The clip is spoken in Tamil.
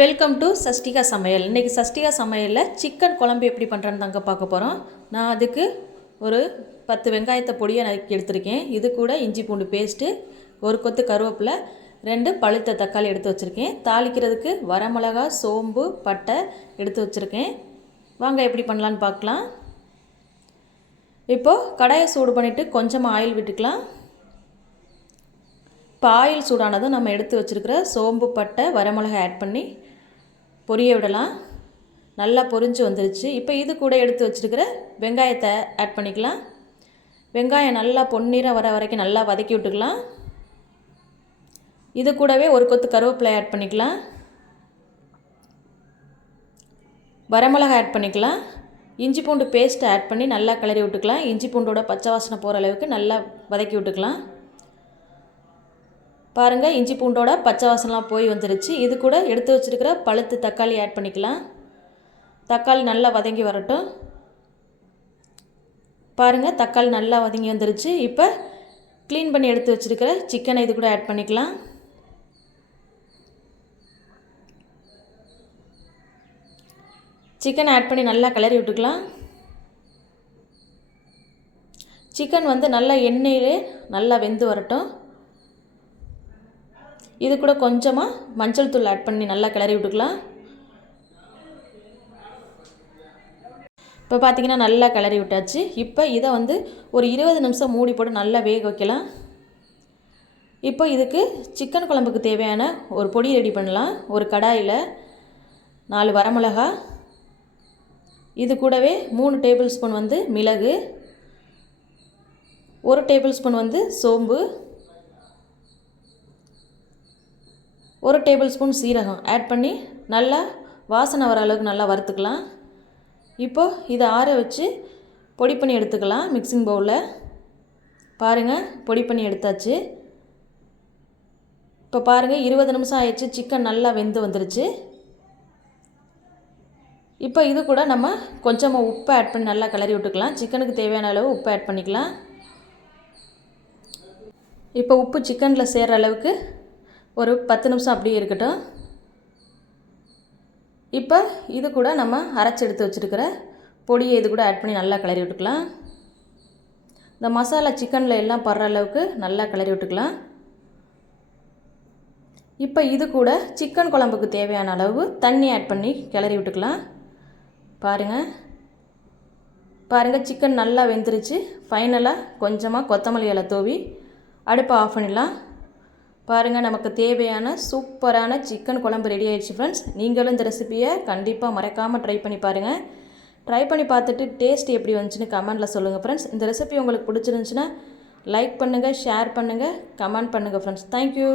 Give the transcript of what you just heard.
வெல்கம் டு சஷ்டிகா சமையல். இன்றைக்கி சஷ்டிகா சமையலில் சிக்கன் குழம்பு எப்படி பண்ணுறேன்னு தாங்க பார்க்க போகிறோம் நான் அதுக்கு ஒரு பத்து வெங்காயத்தை பொடியை நறுக்கி எடுத்திருக்கேன். இது கூட இஞ்சி பூண்டு பேஸ்ட்டு ஒரு கொத்து கருவேப்பிலை ரெண்டு பழுத்த தக்காளி எடுத்து வச்சுருக்கேன். தாளிக்கிறதுக்கு வரமிளகா சோம்பு பட்டை எடுத்து வச்சுருக்கேன். வாங்க எப்படி பண்ணலான்னு பார்க்கலாம். இப்போது கடாயை சூடு பண்ணிவிட்டு கொஞ்சமாக ஆயில் விட்டுக்கலாம். இப்போ ஆயில் சூடானதும் நம்ம எடுத்து வச்சுருக்கிற சோம்பு பட்டை வரமிளகா ஆட் பண்ணி பொரிய விடலாம். நல்லா பொரிஞ்சு வந்துருச்சு. இப்போ இது கூட எடுத்து வச்சுருக்கிற வெங்காயத்தை ஆட் பண்ணிக்கலாம். வெங்காயம் நல்லா பொன்னிறம் வர வரைக்கும் நல்லா வதக்கி விட்டுக்கலாம். இது கூடவே ஒரு கொத்து கருவேப்பிலை ஆட் பண்ணிக்கலாம். வரமிளகா ஆட் பண்ணிக்கலாம். இஞ்சி பூண்டு பேஸ்ட்டை ஆட் பண்ணி நல்லா கிளறி விட்டுக்கலாம். இஞ்சி பூண்டோட பச்சை வாசனை போகிற அளவுக்கு நல்லா வதக்கி விட்டுக்கலாம். பாருங்கள் இஞ்சி பூண்டோட பச்சை வாசனெலாம் போய் வந்துருச்சு. இது கூட எடுத்து வச்சுருக்கிற பழுத்து தக்காளி ஆட் பண்ணிக்கலாம். தக்காளி நல்லா வதங்கி வரட்டும். பாருங்கள் தக்காளி நல்லா வதங்கி வந்துருச்சு. இப்போ க்ளீன் பண்ணி எடுத்து வச்சுருக்கிற சிக்கனை இது கூட ஆட் பண்ணிக்கலாம். சிக்கனை ஆட் பண்ணி நல்லா கிளறி விட்டுக்கலாம். சிக்கன் வந்து நல்லா எண்ணெயிலே நல்லா வெந்து வரட்டும். இது கூட கொஞ்சமாக மஞ்சள் தூள் ஆட் பண்ணி நல்லா கிளறி விட்டுக்கலாம். இப்போ பார்த்தீங்கன்னா நல்லா கிளறி விட்டாச்சு. இப்போ இதை வந்து ஒரு இருபது நிமிஷம் மூடி போட்டு நல்லா வேக வைக்கலாம். இப்போ இதுக்கு சிக்கன் குழம்புக்கு தேவையான ஒரு பொடி ரெடி பண்ணலாம். ஒரு கடாயில் நாலு வரமிளகா. இது கூடவே மூணு டேபிள் ஸ்பூன் வந்து மிளகு. ஒரு டேபிள் ஸ்பூன் வந்து சோம்பு. ஒரு டேபிள் ஸ்பூன் சீரகம் ஆட் பண்ணி நல்லா வாசனை வர அளவுக்கு நல்லா வறுத்துக்கலாம். இப்போது இதை ஆற வச்சு பொடி பண்ணி எடுத்துக்கலாம் மிக்சிங் பவுலில் பாருங்கள் பொடி பண்ணி எடுத்தாச்சு. இப்போ பாருங்கள் இருபது நிமிஷம் ஆயிடுச்சு சிக்கன் நல்லா வெந்து வந்துருச்சு. இப்போ இது கூட நம்ம கொஞ்சமாக உப்பு ஆட் பண்ணி நல்லா கிளறி விட்டுக்கலாம். சிக்கனுக்கு தேவையான அளவு உப்பு ஆட் பண்ணிக்கலாம். இப்போ உப்பு சிக்கனில் சேர்கிற அளவுக்கு ஒரு பத்து நிமிஷம் அப்படியே இருக்கட்டும். இப்போ இது கூட நம்ம அரைச்சி எடுத்து வச்சுருக்கிற பொடியை இது கூட ஆட் பண்ணி நல்லா கிளறி விட்டுக்கலாம். இந்த மசாலா சிக்கனில் எல்லாம் படுற அளவுக்கு நல்லா கிளறி விட்டுக்கலாம். இப்போ இது கூட சிக்கன் குழம்புக்கு தேவையான அளவு தண்ணி ஆட் பண்ணி கிளறி விட்டுக்கலாம். பாருங்கள் பாருங்கள் சிக்கன் நல்லா வெந்துருச்சு. ஃபைனலாக கொஞ்சமாக கொத்தமல்லி இலை தூவி அடுப்பை ஆஃப் பண்ணிடலாம். பாருங்கள் நமக்கு தேவையான சூப்பரான சிக்கன் குழம்பு ரெடி ஆயிடுச்சு ஃப்ரெண்ட்ஸ் நீங்களும் இந்த ரெசிப்பியை கண்டிப்பாக மறக்காமல் ட்ரை பண்ணி பாருங்கள் ட்ரை பண்ணி பார்த்துட்டு டேஸ்ட் எப்படி வந்துச்சுன்னு கமெண்ட்டில் சொல்லுங்கள் ஃப்ரெண்ட்ஸ் இந்த ரெசிபி உங்களுக்கு பிடிச்சிருந்துச்சுன்னா லைக் பண்ணுங்கள் ஷேர் பண்ணுங்கள் கமெண்ட் பண்ணுங்கள் ஃப்ரெண்ட்ஸ் தேங்க்யூ